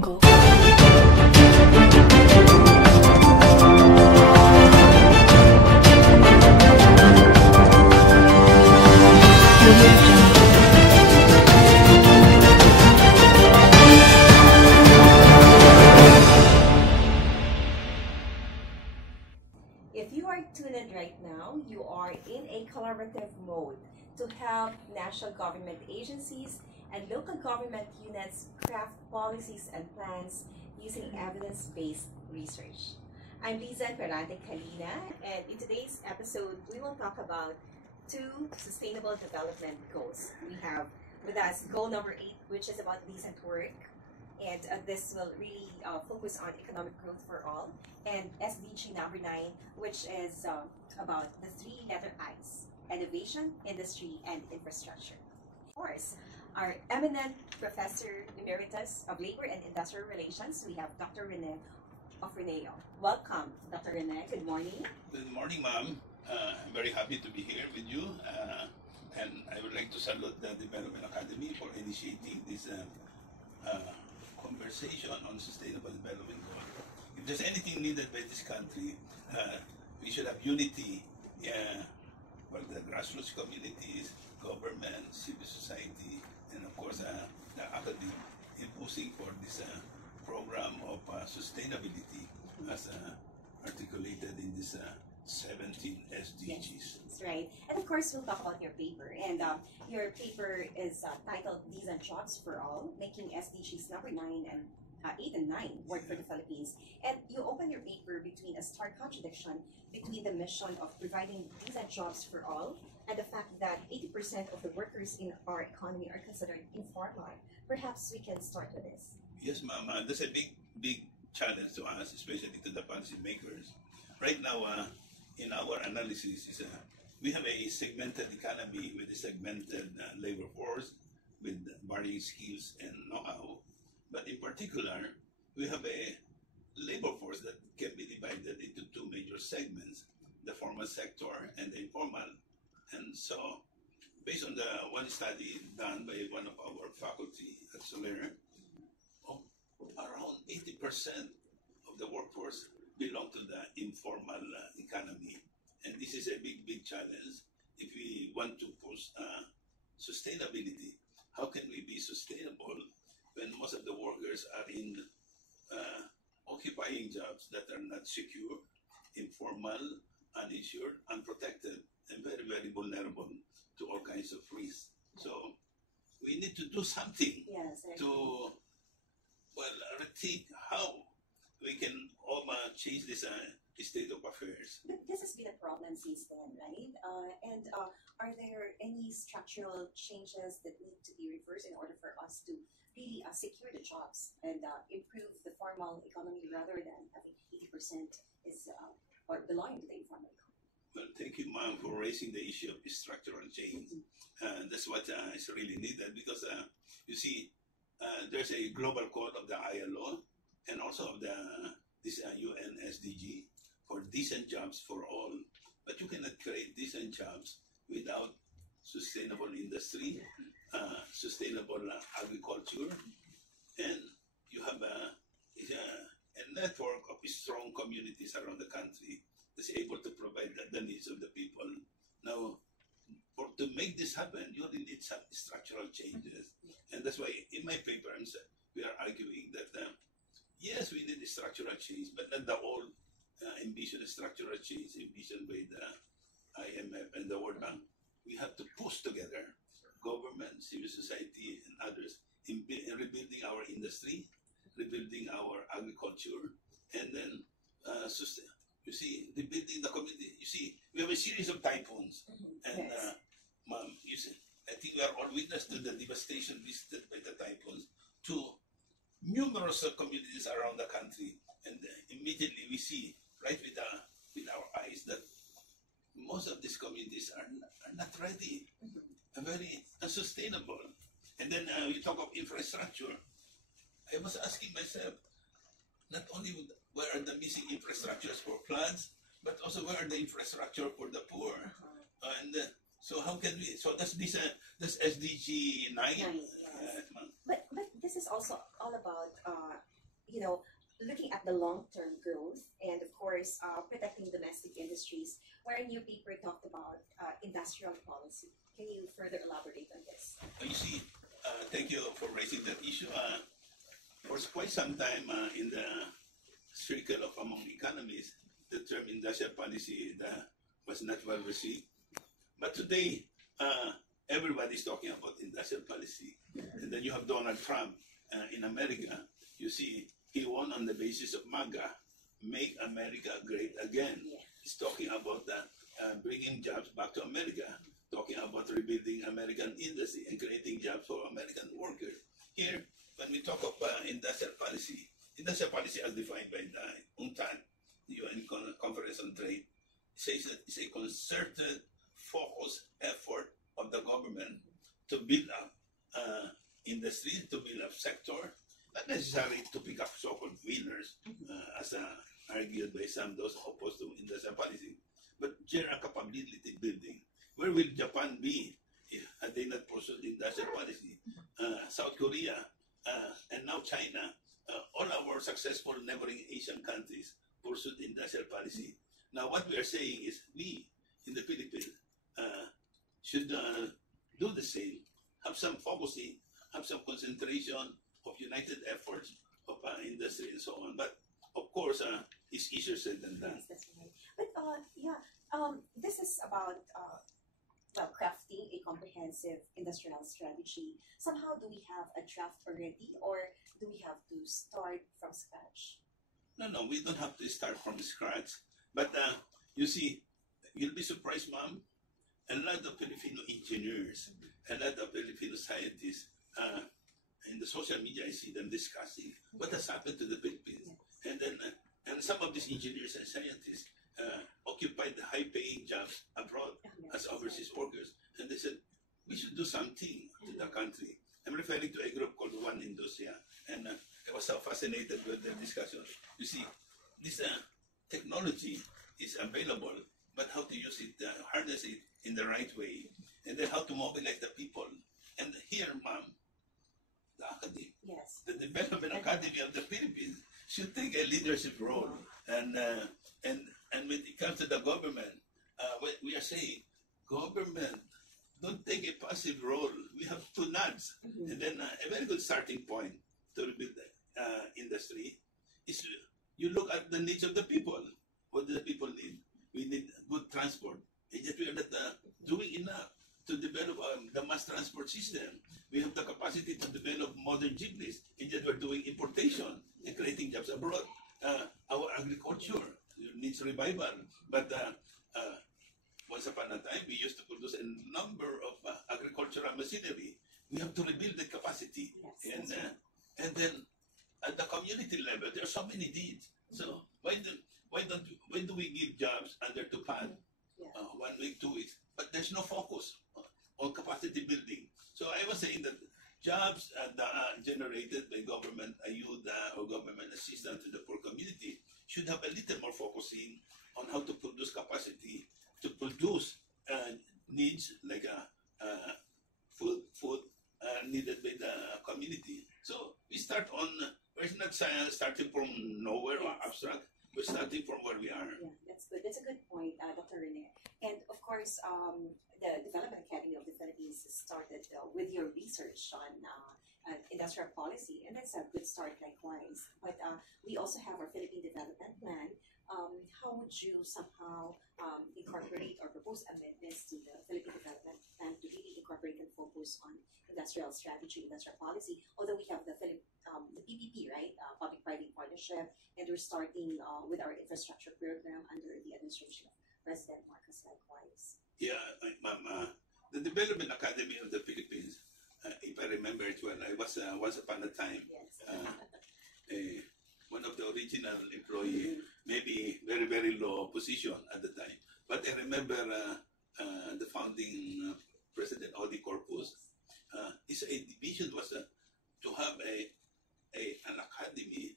Jungle. Audio Jungle. If you are tuned in right now, you are in a collaborative mode to help national government agencies and local government units craft policies and plans using evidence-based research. I'm Liza Quarante Kalina, and in today's episode, we will talk about 2 Sustainable Development Goals. We have with us goal number 8, which is about decent work, and this will really focus on economic growth for all, and SDG number 9, which is about the 3-letter I's: innovation, industry, and infrastructure. Of course, our eminent Professor Emeritus of Labor and Industrial Relations, we have Dr. Rene Ofreneo. Welcome, Dr. Rene. Good morning. Good morning, ma'am. I'm very happy to be here with you, and I would like to salute the Development Academy for initiating this conversation on sustainable development goal. If there's anything needed by this country, we should have unity for the grassroots communities, government, civil society, and of course the academy in pushing for this program of sustainability as articulated in this 17 SDGs. That's right. And of course, we'll talk about your paper. And your paper is titled Decent Jobs for All, making SDGs number 9 and 8 and 9 work for the Philippines. And you open your paper between a stark contradiction between the mission of providing decent jobs for all and the fact that 80% of the workers in our economy are considered informal. Perhaps we can start with this. Yes, ma'am. That's a big challenge to us, especially to the policy makers. Right now, in our analysis, we have a segmented economy with a segmented labor force with varying skills and know-how. But in particular, we have a labor force that can be divided into 2 major segments: the formal sector and the informal. And so, based on the one study done by one of our faculty at Soler, around 80% of the workforce belong to the informal economy. And this is a big challenge if we want to push sustainability. How can we be sustainable when most of the workers are in occupying jobs that are not secure, informal, uninsured, unprotected, and very vulnerable to all kinds of risks? So we need to do something to rethink how we can change this state of affairs. But this has been a problem since then, right? And are there any structural changes that need to be reversed in order for us to really secure the jobs and improve the formal economy rather than having 80% is or belonging to the informal economy? Well, thank you, ma'am, for raising the issue of structural change. That's what is really needed because you see, there's a global code of the ILO and also of this UN SDG for decent jobs for all. But you cannot create decent jobs without sustainable industry, sustainable agriculture, and you have a network of strong communities around the country that's able to provide the needs of the people. Now, to make this happen, you really need some structural changes. And that's why in my paper, we are arguing that, yes, we need a structural change, but not the old envisioned structural change envisioned by the IMF and the World Bank. We have to push together, government, civil society, and others, in rebuilding our industry, rebuilding our agriculture, and then you see, rebuilding the community. You see, we have a series of typhoons, and ma'am, you see, I think we are all witness to the devastation visited by the typhoons to numerous communities around the country, and immediately we see right with our eyes that most of these communities are not ready, very unsustainable. And then we talk of infrastructure. I was asking myself, not only where are the missing infrastructures for floods, but also where are the infrastructure for the poor? And so how can we? So that's SDG 9. But this is also all about looking at the long-term growth and, of course, protecting domestic industries, where your paper talked about industrial policy. Can you further elaborate on this? You see, thank you for raising that issue. For quite some time in the circle of among economists, the term industrial policy was not well received. But today, everybody's talking about industrial policy. And then you have Donald Trump in America. You see, he won on the basis of MAGA, Make America Great Again. Yeah. He's talking about bringing jobs back to America, talking about rebuilding American industry and creating jobs for American workers. Here, when we talk of industrial policy as defined by the UNCTAD, the UN Conference on Trade, says that it's a concerted, focused effort of the government to build up industry, to build up sector, not necessarily to pick up so-called winners, as argued by some those opposed to industrial policy, but general capability building. Where will Japan be had they not pursued industrial policy? South Korea, and now China, all our successful neighboring Asian countries pursued industrial policy. Now what we are saying is we in the Philippines should do the same, have some focusing, have some concentration of united efforts of industry and so on. But of course, it's easier said than done. Yes, that's right. But this is about crafting a comprehensive industrial strategy. Somehow, do we have a draft already, or do we have to start from scratch? No, we don't have to start from scratch. But you see, you'll be surprised, ma'am. A lot of Filipino engineers, a lot of Filipino scientists, in the social media, I see them discussing what has happened to the Philippines. Yes. And then, and some of these engineers and scientists occupied the high-paying jobs abroad as overseas workers. And they said, we should do something to the country. I'm referring to a group called One Industria. And I was so fascinated with the discussion. You see, this technology is available, but how to use it, harness it in the right way, and then how to mobilize the people. And here, ma'am, the academy, Yes. the Development Academy of the Philippines should take a leadership role. And when it comes to the government, we are saying, government, don't take a passive role. We have two nods. And then a very good starting point to rebuild the industry is you look at the needs of the people. What do the people need? We need good transport. And yet we are not doing enough to develop the mass transport system. We have the capacity to develop modern jeepneys, and yet we're doing importation and creating jobs abroad. Our agriculture needs revival. But once upon a time, we used to produce a number of agricultural machinery. We have to rebuild the capacity. Yes. And then at the community level, there are so many needs. So why do we give jobs under TUPAD? 1 week, 2 weeks, but there's no focus on capacity building. So I was saying that jobs that are generated by government ayuda or government assistance to the poor community should have a little more focusing on how to produce capacity to produce needs like food needed by the community. So we start on, we're not starting from nowhere or abstract. We're starting from where we are. Yeah, that's good. That's a good point, Dr. Rene. And of course, the Development Academy of the Philippines started with your research on industrial policy, and that's a good start likewise. But we also have our Philippine Development Plan. How would you somehow incorporate or propose amendments to the Philippine Development Plan to really incorporate and focus on industrial strategy, industrial policy? Although we have the PPP, right, public-private partnership, and we're starting with our infrastructure program under the administration of President Marcos likewise. Yeah, ma'am, the Development Academy of the Philippines, if I remember it well, I was once upon a time one of the original employee, maybe very, very low position at the time. But I remember the founding President Odi Corpus, his vision was to have an academy,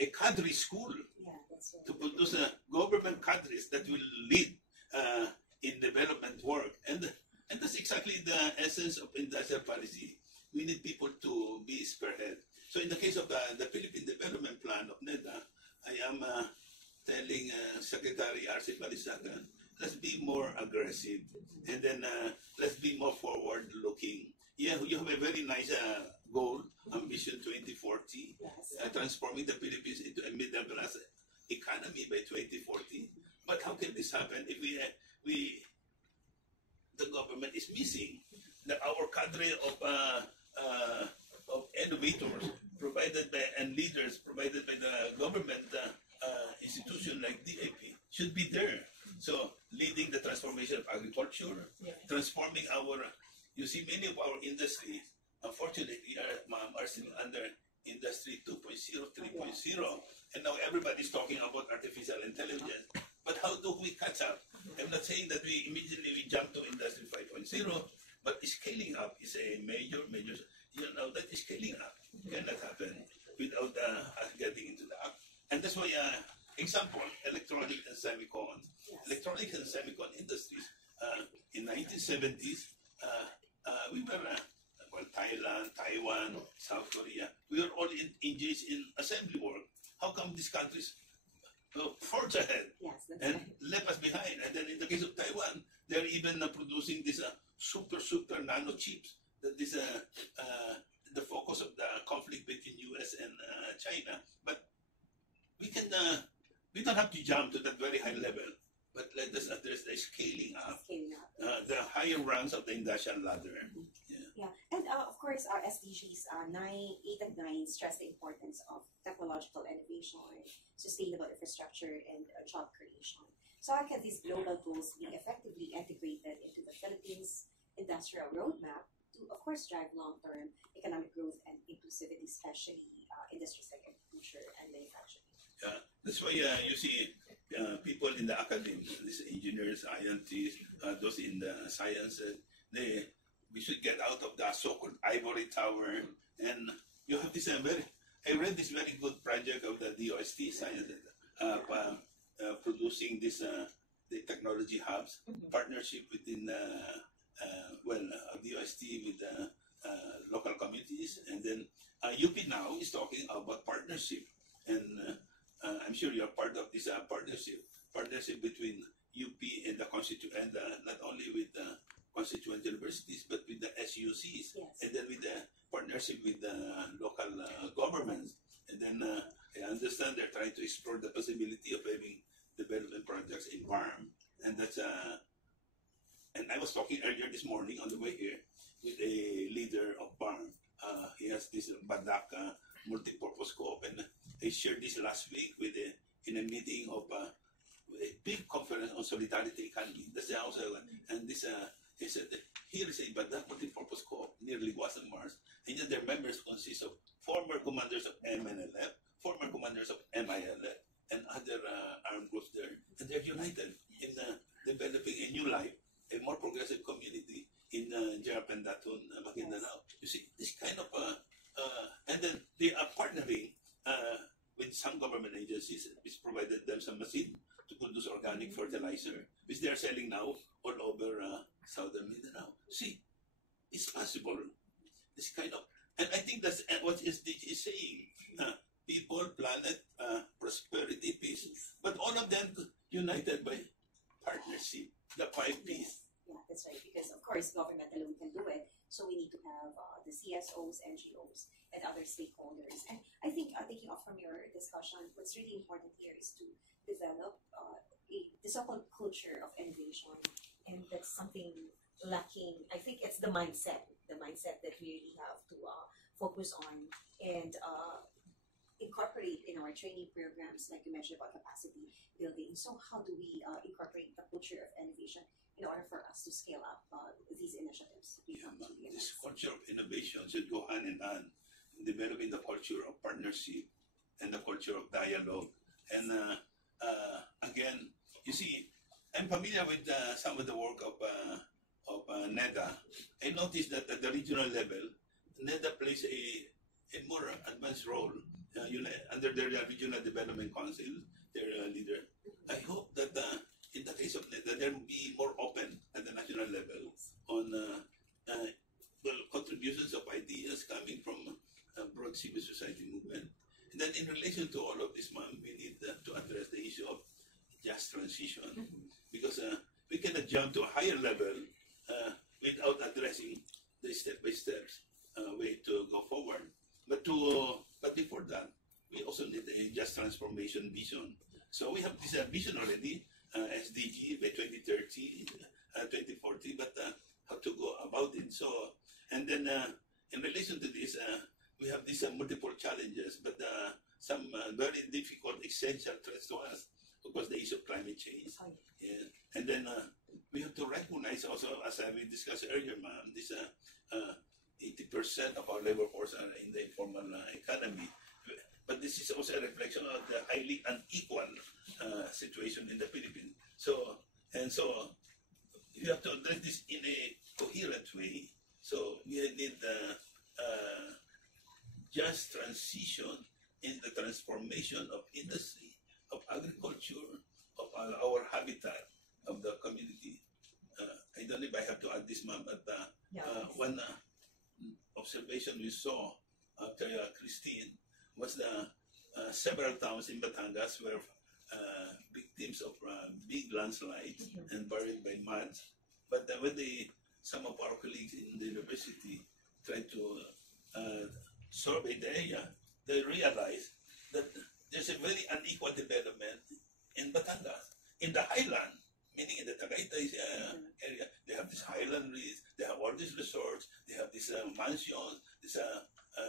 a cadre school, to produce government cadres that will lead in development work. And that's exactly the essence of industrial policy. We need people to be spearhead. So So in the case of the Philippine Development Plan of NEDA, I am telling Secretary R.C. Balisacan, let's be more aggressive, and then let's be more forward-looking. Yeah, you have a very nice goal, Ambition 2040, Yes. transforming the Philippines into a middle-class economy by 2040. But how can this happen if the government is missing? Our cadre of innovators provided by and leaders provided by the government institution like DAP should be there. So leading the transformation of agriculture, transforming you see many of our industry, unfortunately, are still under industry 2.0, 3.0, and now everybody's talking about artificial intelligence. But how do we catch up? I'm not saying that we immediately jump to industry 5.0, but scaling up is a major, that scaling up cannot happen without us getting into that. And that's why, example, electronic and semicon. Electronic and semicon industries, in 1970s, we were, Thailand, Taiwan, South Korea, we were all engaged in assembly work. How come these countries forge ahead Yes, that's and right. left us behind? And then in the case of Taiwan, they're even producing these super nano chips. That is the focus of the conflict between US and China. But we don't have to jump to that very high level. But let us address the scaling up, Scaling up. the higher rungs of the industrial ladder. Yeah, and of course, our SDGs 8 and 9 stress the importance of technological innovation, sustainable infrastructure, and job creation. So how can these global goals be effectively integrated into the Philippines' industrial roadmap to, of course, drive long-term economic growth and inclusivity, especially industries like agriculture and manufacturing? Yeah, that's why you see people in the academy, these engineers, scientists, those in the science, we should get out of the so-called ivory tower. And you have this I read this very good project of the DOST science, producing this the technology hubs, partnership within DOST with the local communities, and then UP now is talking about partnership, and I'm sure you're part of this partnership between UP and the and not only with the constituent universities, but with the SUCs, Yes. and then with the partnership with the local governments. And then I understand they're trying to explore the possibility of having development projects in farm, and that's and I was talking earlier this morning on the way here with a leader of farm. He has this Badak multi-purpose co-op, and I shared this last week in a meeting of a big conference on solidarity economy. That's the also one. And this he said that here is a Badak multi-purpose co-op near Liwasan Mars, and yet their members consist of former commanders of MNLF, former commanders of MILF, and other armed groups there, and they're united in developing a new life, a more progressive community in Jerapendatun, Maguindanao. You see, this kind of, and then they are partnering with some government agencies, which provided them some machine to produce organic fertilizer, which they are selling now all over southern Mindanao. See, it's possible. This kind of, and I think that's what SDG is saying. People, planet, prosperity, peace. But all of them united by partnership, the 5 Ps. Yeah, that's right. Because of course, government alone can do it. So we need to have the CSOs, NGOs, and other stakeholders. And I think taking off from your discussion, what's really important here is to develop the so-called culture of innovation, and that's something lacking. I think it's the mindset that we really have to focus on and incorporate in our training programs, like you mentioned about capacity building. So how do we incorporate the culture of innovation in order for us to scale up these initiatives? This culture of innovation should go hand in hand in developing the culture of partnership and the culture of dialogue. And again, you see, I'm familiar with some of the work of NEDA. I noticed that at the regional level, NEDA plays a more advanced role under their regional development council, their leader. I hope that in the case of NEDA, there will be more open at the national level on contributions of ideas coming from broad civil society movement. And then in relation to all of this, ma'am, we need to address the issue of just transition, because we cannot jump to a higher level without addressing the step-by-step way to go forward. But before that, we also need a just transformation vision. So we have this vision already, SDG by 2030, 2040, but how to go about it. So, and then in relation to this, we have these multiple challenges, but some very difficult essential threats to us. Of course, the issue of climate change. Yeah. And then we have to recognize also, as we discussed earlier, ma'am, this 80% of our labor force are in the informal economy. But this is also a reflection of the highly unequal situation in the Philippines. So you have to address this in a coherent way. So we need just transition in the transformation of industry, of agriculture, of our habitat, of the community. I don't know if I have to add this, ma'am, but one observation we saw after Christine was the several towns in Batangas were victims of big landslides and buried by mud. But when some of our colleagues in the university tried to survey the area, they realized that there's a very unequal development in Batangas. In the highland, meaning in the Tagaytay area, they have this highland ridge, they have all these resorts, they have these mansions, these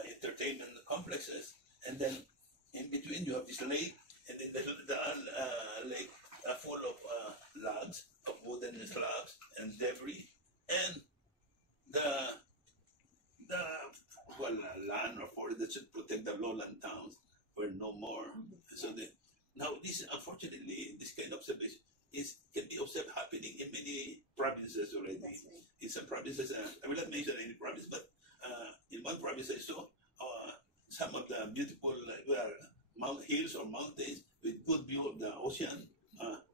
entertainment complexes, and then in between you have this lake, and then the lake full of logs, of wooden slabs and debris, and the land or forest that should protect the lowland towns were no more. So now this, unfortunately, this kind of observation can be observed happening in many provinces already. That's right. In some provinces, I will not mention any province, but in one province I saw some of the beautiful mount hills or mountains with good view of the ocean,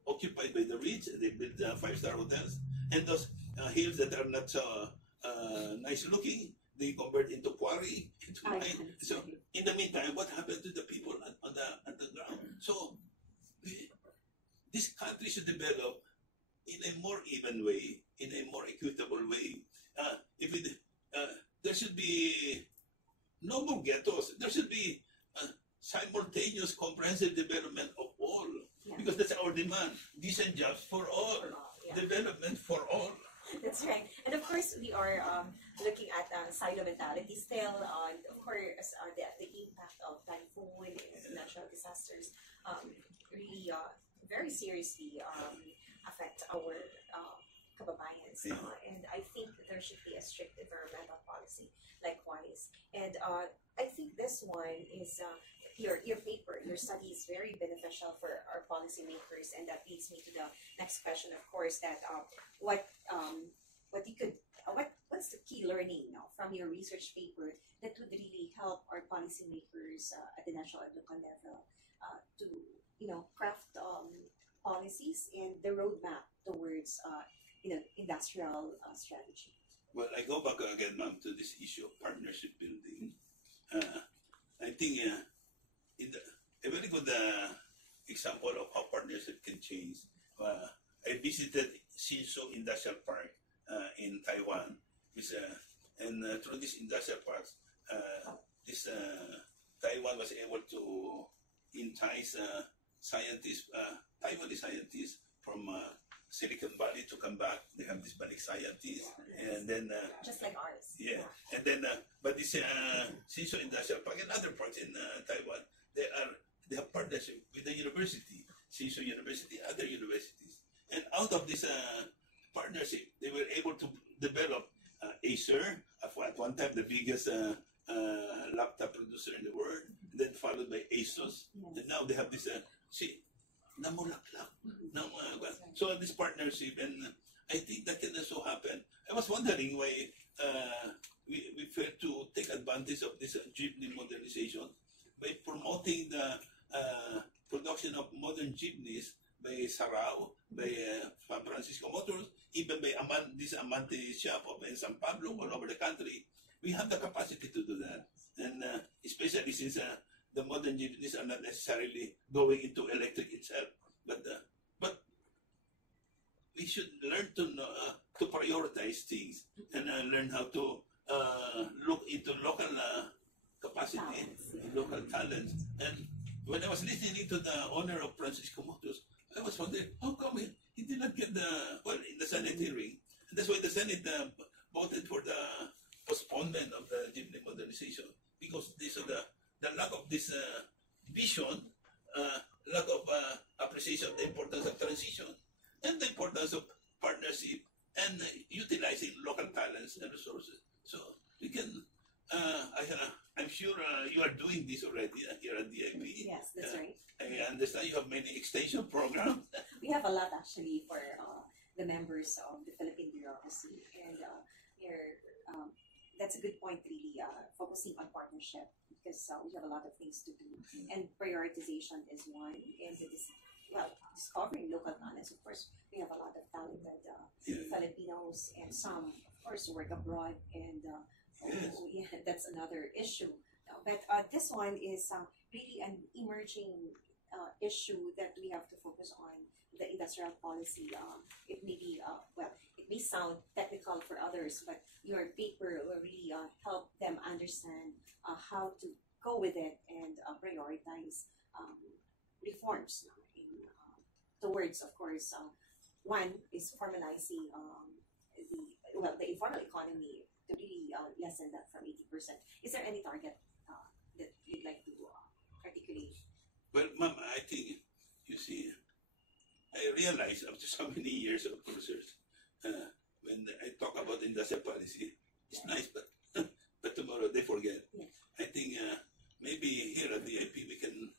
occupied by the rich. They built 5-star hotels, and those hills that are not so nice looking, they convert into quarry, into mine. So in the meantime, what happened to the people on the ground? So this country should develop in a more even way, in a more equitable way. There should be no more ghettos. There should be simultaneous comprehensive development of all, because that's our demand. Decent jobs for all, development for all. That's right. And of course, we are looking at silo mentality still. Of course, the impact of typhoon and natural disasters really very seriously affect our kababayans. And I think there should be a strict environmental policy likewise. And I think this one is your paper, your study is very beneficial for our policymakers, and that leads me to the next question, of course, that what's the key learning from your research paper that would really help our policymakers at the national and local level to craft policies and the roadmap towards industrial strategy? Well, I go back again, ma'am, to this issue of partnership building. I think a very good example of how partnership can change. I visited Hsinchu Industrial Park in Taiwan, and through these industrial parks, Taiwan was able to entice scientists, Taiwanese scientists from Silicon Valley to come back. They have these Balik scientists, and then just like ours. Yeah, and then but this Hsinchu Industrial Park and other parks in Taiwan, they have partnership with the university, Hsinchu University, other universities, and out of this partnership, they were able to develop Acer, at one time the biggest laptop producer in the world, then followed by ASUS, and now they have this namulaklak. So this partnership, and I think that can also happen. I was wondering why we failed to take advantage of this jeepney modernization by promoting the production of modern jeepneys by Sarao, by San Francisco Motors, even by this Amante shop in San Pablo, all over the country. we have the capacity to do that. And especially since the modern jeepneys are not necessarily going into electric itself, but we should learn to know, to prioritize things and learn how to look into local capacity, local talents. And when I was listening to the owner of Francisco Motors, I was wondering how come he did not get in the Senate hearing. And that's why the Senate voted for the postponement of the jeepney modernization, because this the lack of this vision, lack of appreciation of the importance of transition and the importance of partnership and utilizing local talents and resources. So we can, I'm sure you are doing this already here at DIP. Yes, that's right. I understand you have many extension programs. We have a lot actually for the members of the Philippine bureaucracy, and that's a good point. Really focusing on partnership, because we have a lot of things to do, and prioritization is one. And discovering local talents. Of course, we have a lot of talented Filipinos, and some, of course, work abroad, and that's another issue. But this one is really an emerging issue that we have to focus on, the industrial policy. It may be, it may sound technical for others, but your paper will really help them understand how to go with it and prioritize reforms towards, of course, one is formalizing the informal economy to really lessen that from 80%. Is there any target that you'd like to articulate? Well, ma'am, I think, you see, I realize after so many years of research, when I talk about industrial policy, it's nice, but tomorrow they forget. Yes. I think maybe here at the IP we can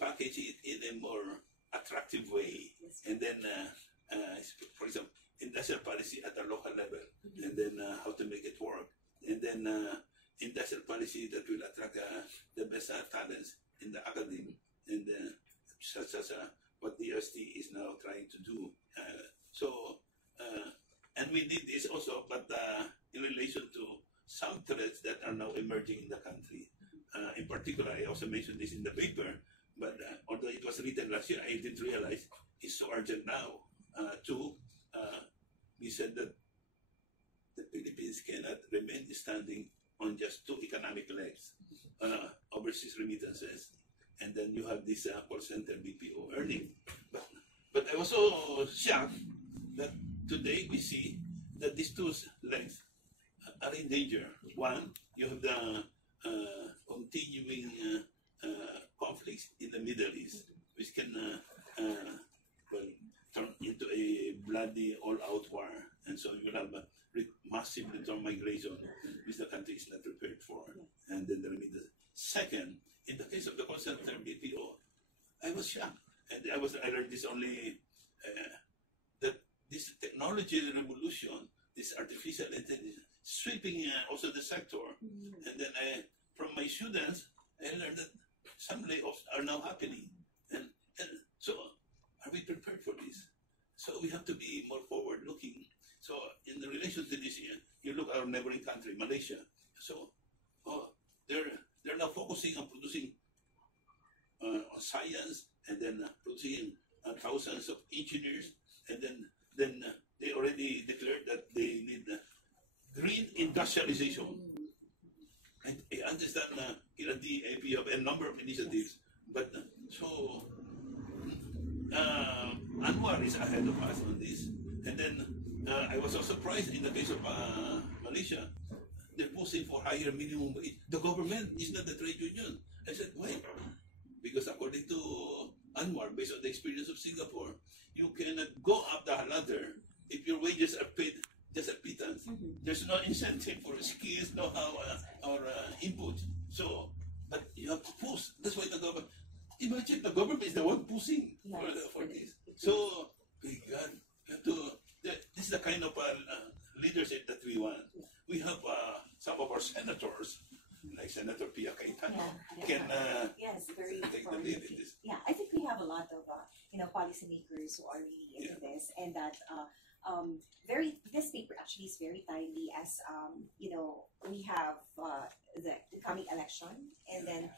package it in a more attractive way, Yes. and then, for example, industrial policy at a local level, and then how to make it work, and then industrial policy that will attract the best talents in the academy, and such as what the UST is now trying to do. And we did this also, but in relation to some threats that are now emerging in the country. In particular, I also mentioned this in the paper, but although it was written last year, I didn't realize it's so urgent now. We said that the Philippines cannot remain standing on just two economic legs, overseas remittances, and then you have this call center BPO earning. But I was so shocked that today we see that these two legs are in danger. One, you have the continuing conflicts in the Middle East, which can turn into a bloody all-out war, and so you will have a massive return migration, which the country is not prepared for, and then the remittance. Second, in the case of the call center BPO, I was shocked, and I learned this only that this technology revolution, this artificial intelligence, sweeping also the sector, and then from my students, I learned that some layoffs are now happening, and so are we prepared for this? So we have to be more forward-looking. So in relation to this, you look at our neighboring country, Malaysia. So they're now focusing on producing on science, and then producing thousands of engineers, and then they already declared that they need green industrialization. And I understand here at the AP have a number of initiatives, but so Anwar is ahead of us on this. And then I was so surprised in the case of Malaysia, they're pushing for higher minimum wage. The government is not the trade union. I said, why? Because according to Anwar, based on the experience of Singapore, you cannot go up the ladder if your wages are paid just a pittance. There's no incentive for skills, know-how, or input. So, but you have to push. That's why the government. Imagine the government is the one pushing for this. So, my God, you have to. This is the kind of leadership that we want. We have some of our senators, like Senator Pia Cayetano, can yes, very take the lead in this. Yeah, I think we have a lot of policymakers who are really into this, and that This paper actually is very timely as we have the coming election, and then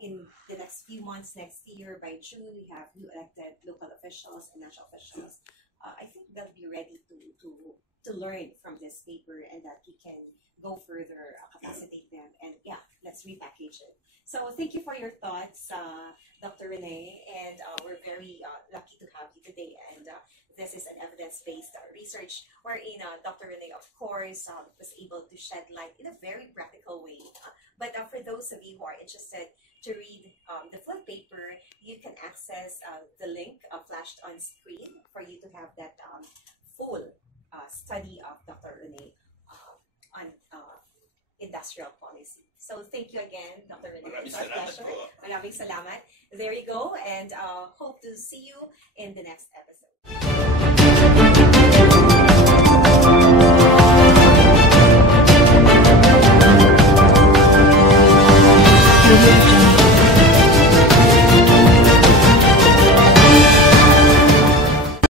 in the next few months, next year by June, we have new elected local officials and national officials. I think they'll be ready to learn from this paper, and that we can go further, capacitate them, and let's repackage it. So thank you for your thoughts, Dr. Rene, and we're very lucky to have you today. And this is an evidence-based research wherein Dr. Rene, of course, was able to shed light in a very practical way. But for those of you who are interested to read the full paper, you can access the link flashed on screen for you to have that full study of Dr. Rene on industrial policy. So thank you again, Dr. Rene. Maraming It's our salamat pleasure. po. Maraming salamat. There you go, and hope to see you in the next episode. Audio